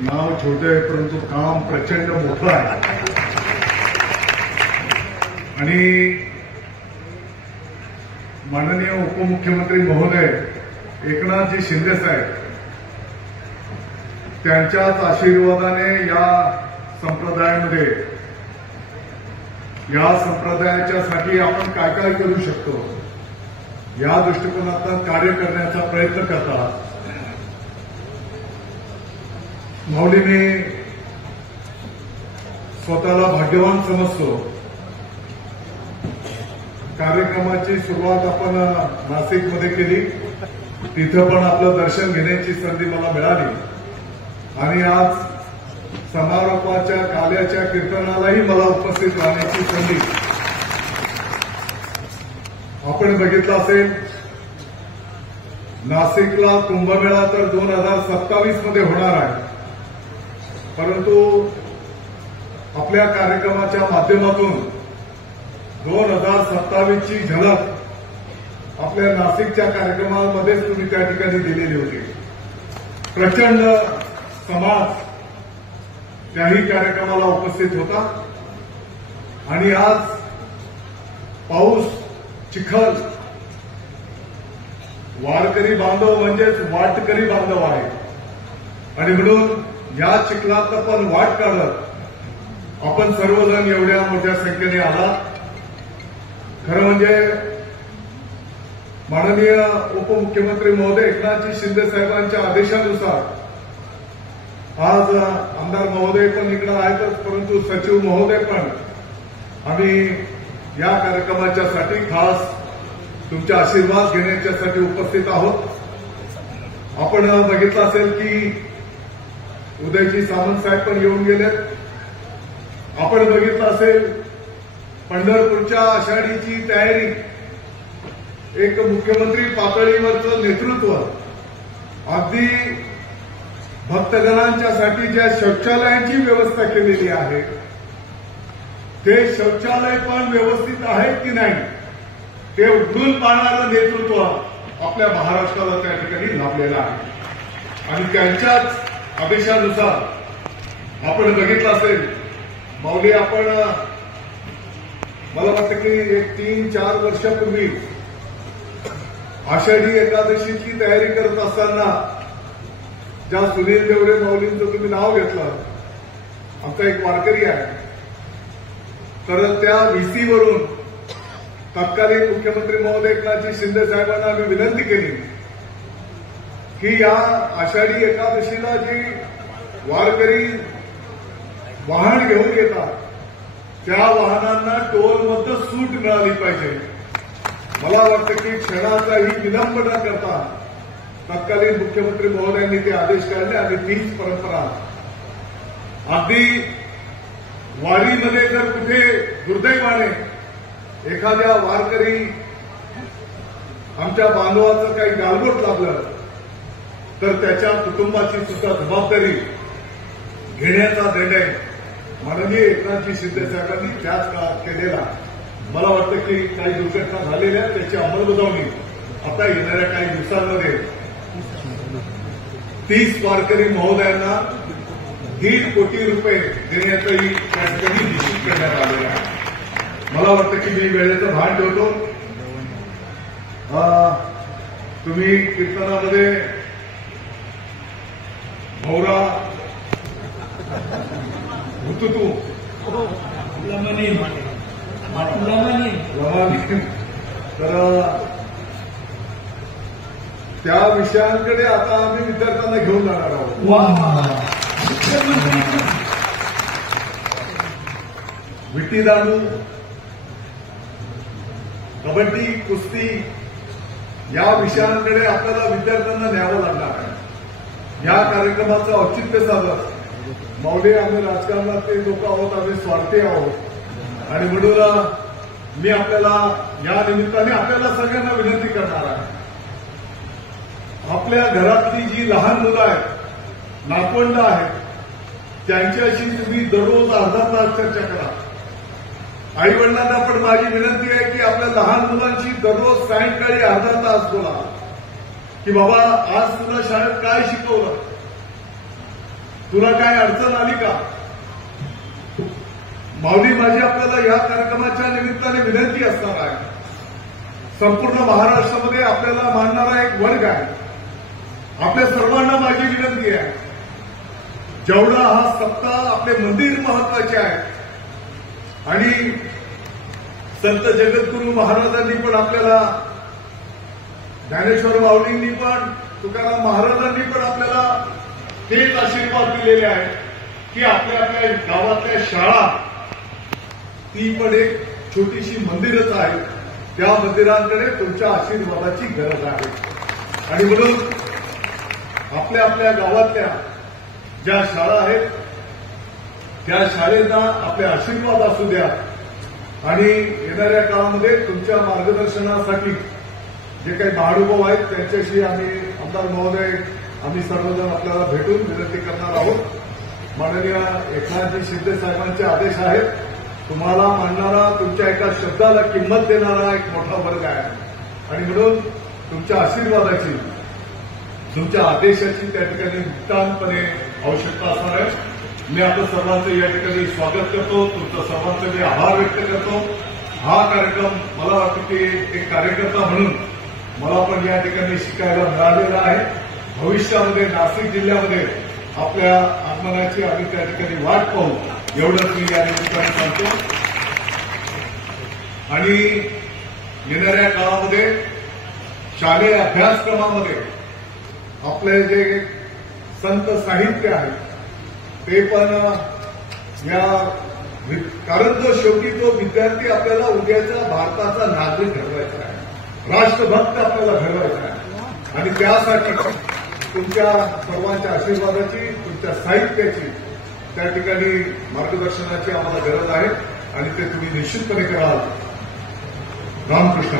नाव छोटे आहे परंतु काम प्रचंड मोठं आहे। आणि माननीय उपमुख्यमंत्री महोदय एकनाथजी शिंदे साहेब त्यांच्याच आशीर्वादाने या संप्रदायामध्ये या संप्रदायाच्यासाठी आपण काय काय करू शकतो या दृष्टिकोनातून कार्य करण्याचा प्रयत्न करतात। माऊली मी स्वतःला भाग्यवान समजतो। कार्यक्रमाची सुरुवात आपण नाशिकमध्ये केली, तिथं पण आपलं दर्शन घेण्याची संधी मला मिळाली आणि आज समारोपाच्या काल्याच्या कीर्तनालाही मला उपस्थित राहण्याची संधी। आपण बघितलं असेल नाशिकला कुंभमेळा तर 2027 मध्ये होणार आहे, परंतु आपल्या कार्यक्रमाच्या माध्यमातून 2027 ची झलक आपल्या नाशिकच्या कार्यक्रमामध्येच तुम्ही त्या ठिकाणी दिलेली होती। प्रचंड समाज त्याही कार्यक्रमाला उपस्थित होता आणि आज पाऊस चिखल वारकरी बांधव म्हणजेच वाटकरी बांधव आहे आणि म्हणून या चिखलात पण वाट काढत आपण सर्वजण एवढ्या मोठ्या संख्येने आलात। खरं म्हणजे माननीय उपमुख्यमंत्री महोदय एकनाथजी शिंदे साहेबांच्या आदेशानुसार आज आमदार महोदय पण इकडे आहेतच, परंतु सचिव महोदय पण आम्ही या कार्यक्रमाच्यासाठी खास तुमचे आशीर्वाद घेण्याच्यासाठी उपस्थित आहोत। आपण बघितलं असेल की उदयजी सामंत साहेब पण येऊन गेलेत। आपण बघितलं असेल पंढरपूरच्या आषाढीची तयारी, एक मुख्यमंत्री पातळीवरचं नेतृत्व, अगदी भक्तगणांच्यासाठी ज्या शौचालयांची व्यवस्था केलेली आहे ते शौचालय पण व्यवस्थित आहेत की नाही ते उघडून पाहणारं नेतृत्व आपल्या महाराष्ट्राला त्या ठिकाणी लाभलेलं आहे आणि त्यांच्याच आदेशानुसार आपण बघितलं असेल माऊली, आपण मला वाटतं की एक 3-4 वर्षापूर्वी आषाढी एकादशीची तयारी करत असताना ज्या सुनील देवरे माऊलींचं तुम्ही नाव घेतलं, आमचा एक वारकरी आहे, तर त्या व्हीसीवरून तत्कालीन मुख्यमंत्री महोदय एकनाथजी शिंदे साहेबांना आम्ही विनंती केली की या आषाढी एकादशीला जी वारकरी वाहन घेऊन येतात त्या वाहनांना टोलमध्ये सूट मिळाली पाहिजे। मला वाटतं की क्षणाचाही विलंब न करता तत्कालीन मुख्यमंत्री महोदयांनी ते आदेश काढले आणि तीच परंपरा अगदी वारीमध्ये जर कुठे दुर्दैवाने एखाद्या वारकरी आमच्या बांधवाचं काही गालबोट लागलं तर त्याच्या कुटुंबाची सुद्धा जबाबदारी घेण्याचा निर्णय माननीय एकनाथजी शिंदे साहेबांनी त्याच काळात केलेला। मला वाटतं की काही दुर्घटना झालेल्या त्याची अंमलबजावणी आता येणाऱ्या काही दिवसांमध्ये 30 वारकरी महोदयांना 1.5 कोटी रुपये देण्याचंही त्या ठिकाणी निश्चित करण्यात आलेलं आहे। मला वाटतं की मी वेळेचं भान ठेवतो। तुम्ही कीर्तनामध्ये भौरा हुतुतू लमानी तर त्या विषयांकडे आता आम्ही विद्यार्थ्यांना घेऊन जाणार आहोत। विट्टी दांडू, कबड्डी, कुस्ती या विषयांकडे आपल्याला विद्यार्थ्यांना न्यावं लागणार आहे। या कार्यक्रमाचं औचित्य साधत माऊली, आम्ही राजकारणातले लोक आहोत, आम्ही स्वार्थी आहोत आणि म्हणून मी आपल्याला या निमित्ताने आपल्याला सगळ्यांना विनंती करणार आहे, आपल्या घरातली जी लहान मुलं आहेत, नातवंड आहेत, त्यांच्याशी तुम्ही दररोज अर्धा तास चर्चा करा। आई वडिलांना पण माझी विनंती आहे की आपल्या लहान मुलांशी दररोज सायंकाळी अर्धा तास बोला की बाबा आज तुला शाळेत काय शिकवलं, तुला काय अडचण आली का? माऊली माझी आपल्याला या कार्यक्रमाच्या निमित्ताने विनंती असणार आहे. संपूर्ण महाराष्ट्रामध्ये आपल्याला मानणारा एक वर्ग आहे. आपल्या सर्वांना माझी विनंती आहे, जेवढा हा सप्ताह आपले मंदिर महत्वाचे आहे आणि संत जगद्गुरू महाराजांनी पण आपल्याला, ज्ञानेश्वर माऊलींनी पण, तुकाराम महाराजांनी पण आपल्याला तेच आशीर्वाद दिलेले आहेत की आपल्या आपल्या गावातल्या शाळा ती पण एक छोटीशी मंदिरच आहे. त्या मंदिरांकडे तुमच्या आशीर्वादाची गरज आहे. आणि म्हणून आपल्या आपल्या गावातल्या ज्या शाळा आहेत त्या शाळेला आपले आशीर्वाद असू द्या. आणि येणाऱ्या काळामध्ये तुमच्या मार्गदर्शनासाठी जे काही महानुभाव आहेत त्यांच्याशी आम्ही, आमदार महोदय, आम्ही सर्वजण आपल्याला भेटून विनंती करणार आहोत. माननीय एकनाथजी शिंदे साहेबांचे आदेश आहेत. तुम्हाला मानणारा, तुमच्या एका शब्दाला किंमत देणारा एक मोठा वर्ग आहे. आणि म्हणून तुमच्या आशीर्वादाची, तुमच्या आदेशाची त्या ठिकाणी नितांतपणे आवश्यकता असणार आहे. मी आपलं सर्वांचं या ठिकाणी स्वागत करतो. तुमचं सर्वांचे मी आभार व्यक्त करतो. हा कार्यक्रम मला वाटतं की एक कार्यकर्ता म्हणून मला पण या ठिकाणी शिकायला मिळालेला आहे. भविष्यामध्ये नाशिक जिल्ह्यामध्ये आपल्या आगमनाची आम्ही त्या ठिकाणी वाट पाहू, एवढंच मी या निमित्ताने सांगतो. आणि येणाऱ्या काळामध्ये शालेय अभ्यासक्रमामध्ये आपले जे संत साहित्य आहे ते पण या, कारण तो शेवटी तो विद्यार्थी आपल्याला उद्याचा भारताचा नागरिक घडवायचा आहे, राष्ट्रभक्त आपल्याला घडवायचा आहे. आणि त्यासाठी तुमच्या सर्वांच्या आशीर्वादाची, तुमच्या साहित्याची त्या ठिकाणी मार्गदर्शनाची आम्हाला गरज आहे आणि ते तुम्ही निश्चितपणे कराल. रामकृष्ण.